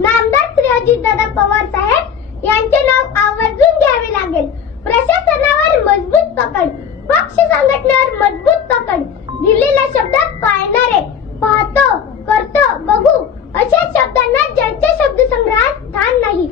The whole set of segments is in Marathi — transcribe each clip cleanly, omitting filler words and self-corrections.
नामदार श्री अजितदादा पवार साहेब यांचे नाव आवर्जून घ्यावे लागेल. प्रशासनावर मजबूत पकड, पक्ष संघटनेवर मजबूत पकड, दिलेला शब्द पाळणारे, पाहतो करतो बघू अशा शब्दांना ज्यांच्या शब्द संग्रहात स्थान नाही,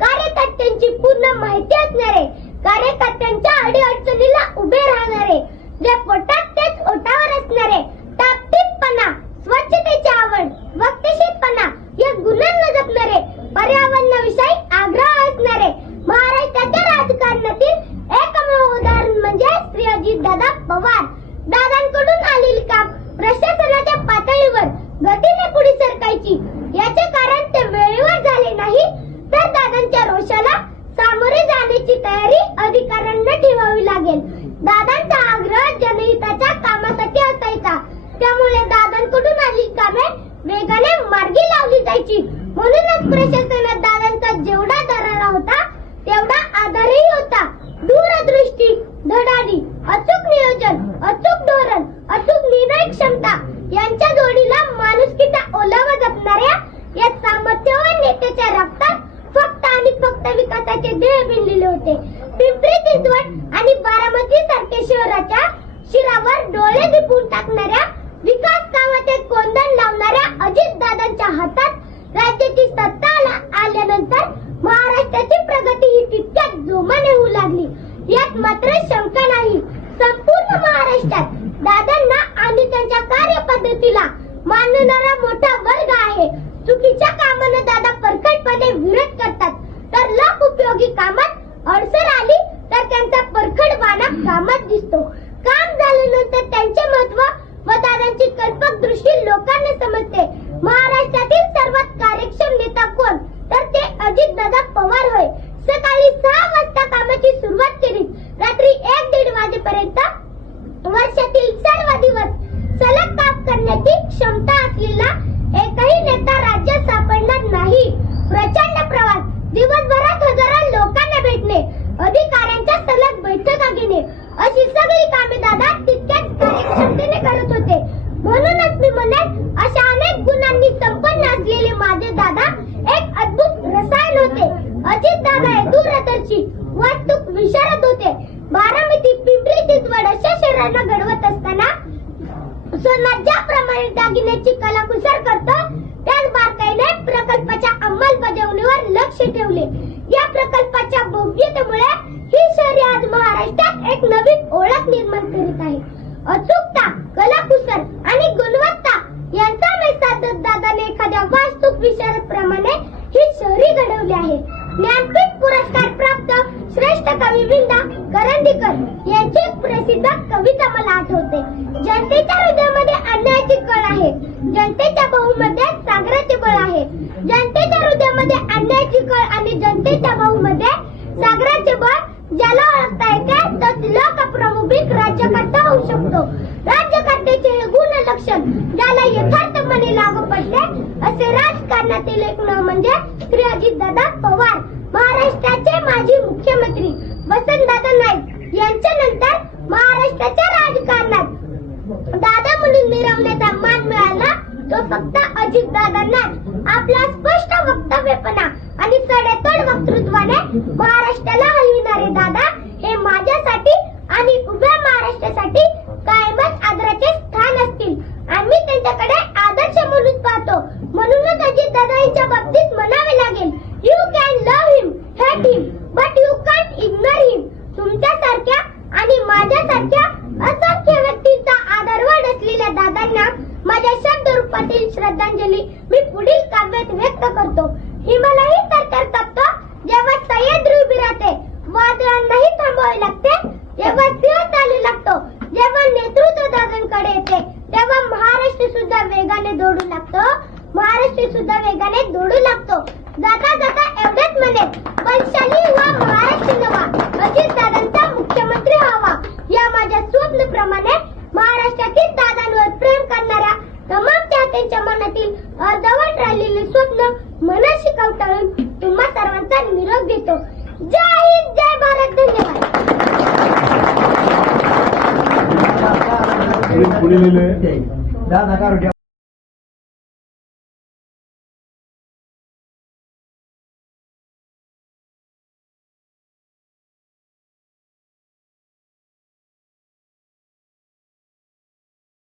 कार्यकर्त्यांची पूर्ण माहिती असणारे, कार्यकर्त्यांच्या अडीअडचणीला उभे राहणारे, जे पोटात तेच ओठावर असणारे, टापटीपणा, स्वच्छतेची आवड, वक्तशीरपणा या गुणांना जपणारे, पर्यावरणाविषयी आग्रह असणारे, महाराष्ट्राच्या राजकारणातील एकमेव उदाहरण म्हणजे श्री अजितदादा पवार. दादांकडून आलेली काम प्रशासनाच्या पातळीवर गतीने पुढे सरकायची. याचे कारण ते वेळेवर झाले नाही, तर दादांच्या रोषाला सामोरे जाण्याची तयारी अधिकाऱ्यांना ठेवावी लागेल. दादांचा आग्रह जनहिताच्या कामासाठी असायचा, त्यामुळे दादांकडून आलेली कामे वेगाने मार्गी लावली जायची. म्हणूनच प्रशासनात दादांचा जेवढा दरारा होता तेवढा आधारही होता. दूरदृष्टी, धडाडी, अचूक नियोजन, अचूक धोरण, अचूक निर्णय क्षमता यांच्या जोडीला माणुसकीचा ओलावा जपणाऱ्या या सामर्थ्यवान नेत्याच्या रक्तात फक्त आणि फक्त विकासाचे ध्येय भिनलेले होते. पिंपरी चिंचवड आणि बारामती सारख्या शहराच्या शिरावर डोळे दिपवून टाकणाऱ्या, विकास कामाचे कोंदण लावणाऱ्या अजितदादांच्या हातात राज्याची सत्ता आल्यानंतर महाराष्ट्राची प्रगती ही तितक्याच जोमाने होऊ लागली. यात मात्र शंका नाही. संपूर्ण महाराष्ट्रात दादांना आणि त्यांच्या कार्यपद्धतीला मानणारा मोठा वर्ग आहे. चुकीच्या कामांना दादा परखडपणे विरोध करतात, तर लोक उपयोगी कामात अडचण आली तर त्यांचा परखडपणा कामात दिसतो. काम झाल्यानंतर त्यांचे महत्व व दादांची कल्पक दृष्टी लोकांना समजते. महाराष्ट्रातील सर्वात कार्यक्षम नेता कोण, तर ते अजितदादा पवार होय. सकाळी 6 वाजता कामाची सुरुवात केली, रात्री 1-1:30 वाजेपर्यंत वर्षातील सर्व दिवस सलग काम करण्याची क्षमता असलेला एकही नेता राज्यात सापडणार नाही. प्रचंड प्रवास, दिवसभरात हजारो लोकांना भेटणे, अधिकाऱ्यांच्या सलग बैठका घेणे अशी सगळी कामे दादा तितक्याच कार्यक्षमतेने करत होते. म्हणूनच मी म्हणेन, अशा अनेक गुणांनी संपन्न असलेले माझे दादा एक अद्भुत रसायन होते. अजितदादा हे दूरदर्शी, वास्तूक विशारद होते. बारामती, पिंपरी चिंचवड अशा शहरांना घडवत असताना सोना ज्याप्रमाणे दागिन्याची कलाकुसर करतो, त्याच बारकाईने प्रकल्पाच्या अंमलबजावणीवर लक्ष ठेवले. या प्रकल्पाच्या भव्यतेमुळे ही शहरे आज महाराष्ट्रात एक नवीन ओळख निर्माण करीत आहे. अचूकता, कलाकुसर आणि गुणवत्ता यांचा साधत दादाने एखाद्या वास्तूक विशारद प्रमाणे ही शहरी घडवली आहे. ज्ञानपीठ पुरस्कार प्राप्त श्रेष्ठ कवी विंदा करंदीकर यांची प्रसिद्ध कविता मला आठवते. जनतेच्या हृदयामध्ये अन्यायाची कळ आहे, जनतेच्या बाहूमध्ये सागराचे बळ आहे. जनतेच्या हृदयामध्ये अन्यायाची कळ आणि जनतेच्या बाहूमध्ये सागराचे बळ ज्याला ओळखता येते तोच लोकप्रमुख राज्यकर्ता होऊ शकतो. राज्यकर्त्याचे हे गुण लक्षण ज्याला यथार्थपणे लागू पडले असे राजकारणातील एक नाव म्हणजे श्री अजितदादा पवार. महाराष्ट्राचे माजी मुख्यमंत्री वसंतदादा नाईक यांच्यानंतर महाराष्ट्राच्या राजकारणात दादा म्हणून मिरवण्याचा मान मिळाला तो फक्त अजितदादांनाच. आपला स्पष्ट वक्तव्यपणा आणि सडेतोड वक्तृत्वाने महाराष्ट्राला हलविणारे दादा हे माझ्यासाठी आणि उभ्या महाराष्ट्रासाठी कायमच आदराचे स्थान असतील. आम्ही त्यांच्याकडे आदर्श म्हणून पाहतो. म्हणूनच अजितदादा यांच्या बाबतीत म्हणावे लागेल, you can love him, hate him, but you can't ignore him. तुमच्यासारख्या आणि माझ्यासारख्या असंख्य व्यक्तींचा आदरवड असलेल्या दादांना माझ्या शब्द रूपातील श्रद्धांजली मी पुढील काव्यात व्यक्त करतो. हिमालयही तरतर कापतो जेव्हा सह्याद्री उभी राहते, वादळांनाही थांबवावे लागते जेव्हा सिंह चालू लागतो. जेव्हा नेतृत्व दादांकडे येते तेव्हा महाराष्ट्र सुद्धा वेगाने दौडू लागतो, महाराष्ट्र सुद्धा वेगाने दौडू लागतो. जाता जाता एवढेच म्हणेन, बलशाली व्हा महाराष्ट्र नवा, अजितदादांचा मुख्यमंत्री व्हावा. या माझ्या स्वप्नप्रमाणे महाराष्ट्रातील दादांवर प्रेम करणाऱ्या तमाम चाहत्यांच्या मनातील अर्धवट राहिलेले स्वप्न मनाशी कवटाळून तुम्हा सर्वांचा निरोप देतो. जय हिंद, जय भारत, धन्यवाद.